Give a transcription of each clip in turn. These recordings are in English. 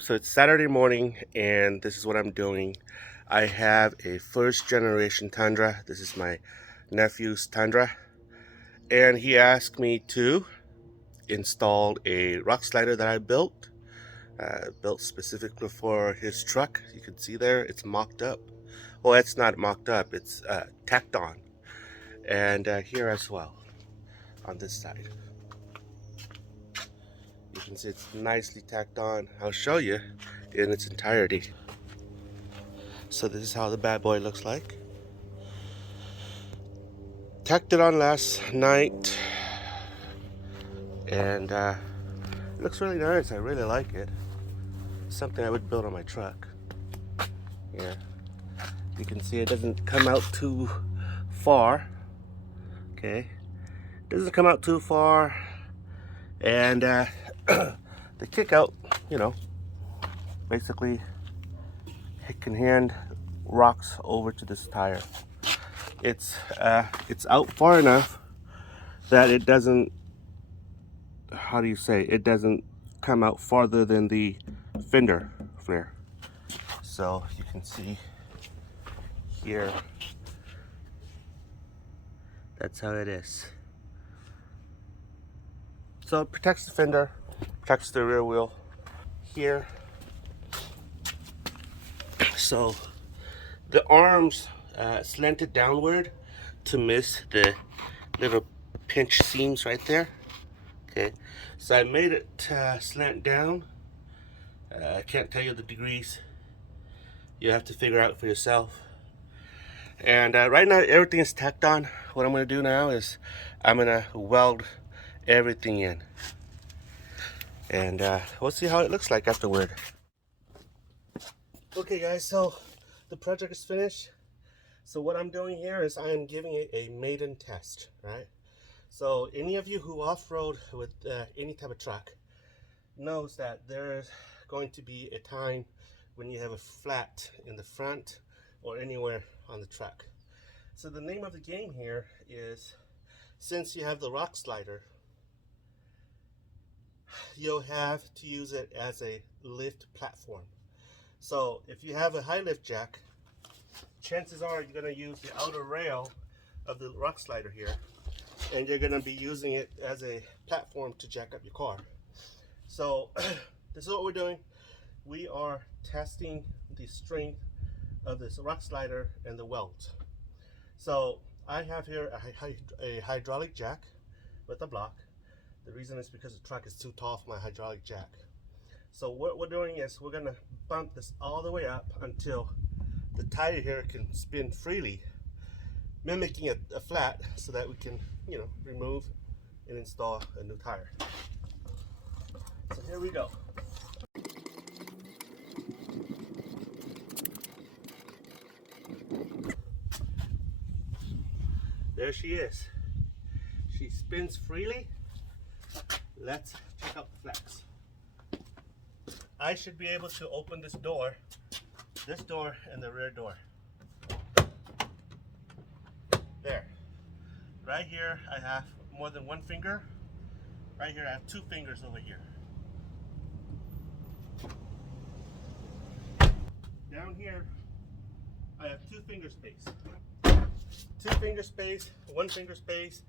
So it's Saturday morning and this is what I'm doing. I have a first generation Tundra. This is my nephew's Tundra. And he asked me to install a Rocksliders that I built. Built specifically for his truck. You can see there, it's mocked up. Well, it's not mocked up, it's tacked on. And here as well, on this side. You can see it's nicely tacked on. I'll show you in its entirety. So this is how the bad boy looks like. Tacked it on last night, and it looks really nice. I really like it. It's something I would build on my truck. Yeah, you can see it doesn't come out too far. Okay, it doesn't come out too far, and the kick out, you know, basically it can hand rocks over to this tire. It's out far enough that it doesn't, how do you say, it doesn't come out farther than the fender flare. So you can see here, that's how it is. So it protects the fender, protects the rear wheel here. So the arms slanted downward to miss the little pinch seams right there. Okay, so I made it slant down. I can't tell you the degrees. You have to figure out for yourself. And right now everything is tacked on. What I'm going to do now is I'm going to weld everything in. And we'll see how it looks like afterward. Okay guys, so the project is finished. So what I'm doing here is I'm giving it a maiden test, right? So any of you who off-road with any type of truck knows that there's going to be a time when you have a flat in the front or anywhere on the truck. So the name of the game here is, since you have the Rockslider, you'll have to use it as a lift platform. So if you have a high lift jack, chances are you're going to use the outer rail of the Rockslider here, and you're going to be using it as a platform to jack up your car. So this is what we're doing. We are testing the strength of this Rockslider and the welds. So I have here a hydraulic jack with a block. The reason is because the truck is too tall for my hydraulic jack. So what we're doing is we're going to bump this all the way up until the tire here can spin freely, mimicking a flat, so that we can, you know, remove and install a new tire. So here we go. There she is. She spins freely. Let's check out the flex. I should be able to open this door and the rear door. There. Right here I have more than one finger. Right here I have two fingers over here. Down here I have two finger space. Two finger space, one finger space.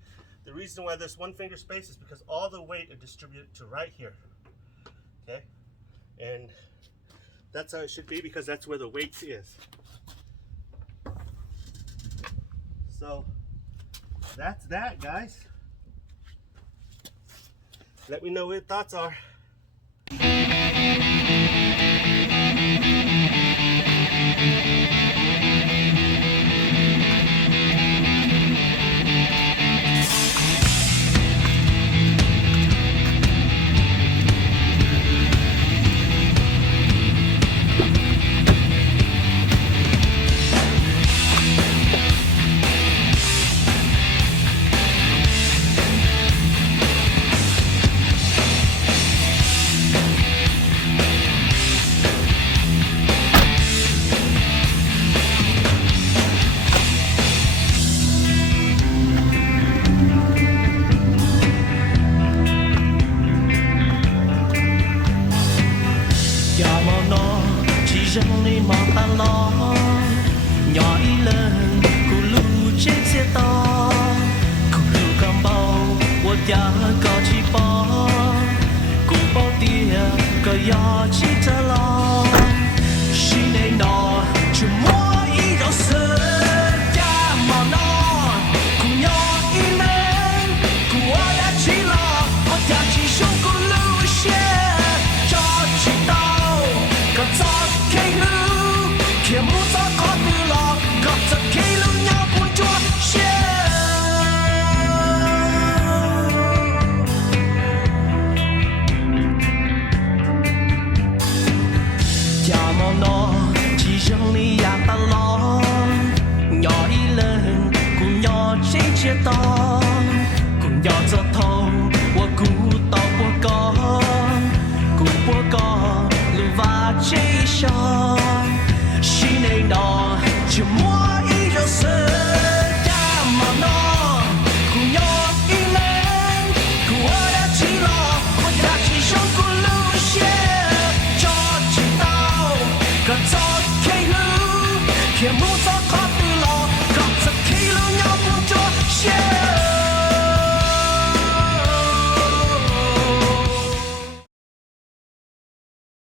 The reason why there's one finger space is because all the weight is distributed to right here. Okay? And that's how it should be, because that's where the weight is. So that's that, guys. Let me know what your thoughts are. răng đi mò ta lo nhỏ ý lên cụ lu trên xe to cụ lu cầm bao của cha có chỉ bỏ cụ bao tia có gió chỉ ta lo chỉ này nọ chỉ mua ý rõ sơ cha mà nó cụ nhỏ ý lên cụ đã chỉ lo ở cha chỉ sống cụ lu xe cho chỉ tao có gió cây hưu kia muốn gió có từ lo gặp giật cây lưu nhau buồn chua xe cha mong nó chỉ rằng đi ya ta lo nhỏ ý lên cùng nhỏ trên chia to cùng nhỏ giọt thâu